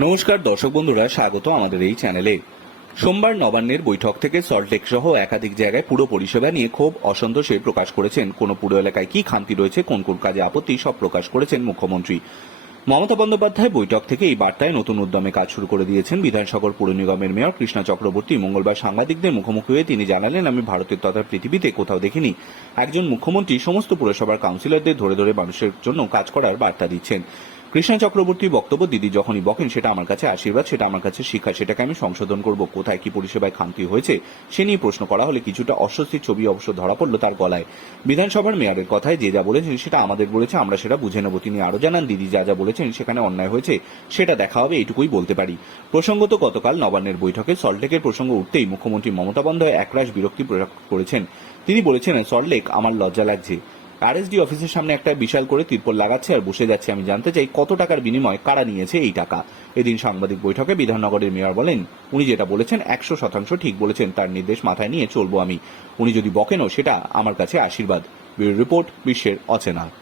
নমস্কার দর্শক বন্ধুরা, স্বাগত আমাদের এই চ্যানেলে। সোমবার নবান্নের বৈঠক থেকে সল্টলেক সহ একাধিক জায়গায় পুরো পরিষেবা নিয়ে ক্ষোভ অসন্তোষে প্রকাশ করেছেন। কোন পুরো এলাকায় কি খান্তি রয়েছে, কোন কোন কাজে আপত্তি সব প্রকাশ করেছেন মুখ্যমন্ত্রী। মমতা বন্দ্যোপাধ্যায় বৈঠক থেকে এই বার্তায় নতুন উদ্যমে কাজ শুরু করে দিয়েছেন বিধানসাগর পুর নিগমের মেয়র কৃষ্ণা চক্রবর্তী। মঙ্গলবার সাংবাদিকদের মুখোমুখি হয়ে তিনি জানালেন, আমি ভারতের তথা পৃথিবীতে কোথাও দেখিনি। একজন মুখ্যমন্ত্রী, সমস্ত পুরসভার কাউন্সিলরদের ধরে ধরে মানুষের জন্য কাজ করার বার্তা দিচ্ছেন। কৃষ্ণা চক্রবর্তী বক্তব্য, দিদি যখনই বকেন, সেটা আমার কাছে আশীর্বাদ, সেটা আমার কাছে শিক্ষা, সেটাকে আমি সংশোধন করব। কোথায় কি পরিষেবায় খামতি হয়েছে, সে নিয়ে প্রশ্ন করা হলে কিছুটা অস্বস্তির ছবি অবশ্য ধরা পড়ল তার গলায়। বিধানসভার মেয়রের কথায় যে যা বলেছেন, সেটা আমাদের বলেছে, আমরা সেটা বুঝে নেব। তিনি আরও জানান, দিদি যা যা বলেছেন, সেখানে অন্যায় হয়েছে, সেটা দেখা হবে, এইটুকুই বলতে পারি। প্রসঙ্গত গতকাল নবান্নের বৈঠকে সল্টলেকের প্রসঙ্গ উঠতেই মুখ্যমন্ত্রী মমতা বন্দ্যোপাধ্যায় একরাশ বিরক্তি প্রকাশ করেছেন। তিনি বলেছেন সল্টলেক আমার লজ্জা লাগছে। আরএসডি অফিসের সামনে একটা বিশাল করে তিরপল লাগাচ্ছে আর বসে যাচ্ছে। আমি জানতে চাই, কত টাকার বিনিময় কারা নিয়েছে এই টাকা? এদিন সাংবাদিক বৈঠকে বিধাননগরের মেয়র বলেন, উনি যেটা বলেছেন একশো শতাংশ ঠিক বলেছেন, তার নির্দেশ মাথায় নিয়ে চলবো আমি। উনি যদি বকেনও, সেটা আমার কাছে আশীর্বাদ। রিপোর্ট, বিশ্বের অচেনা।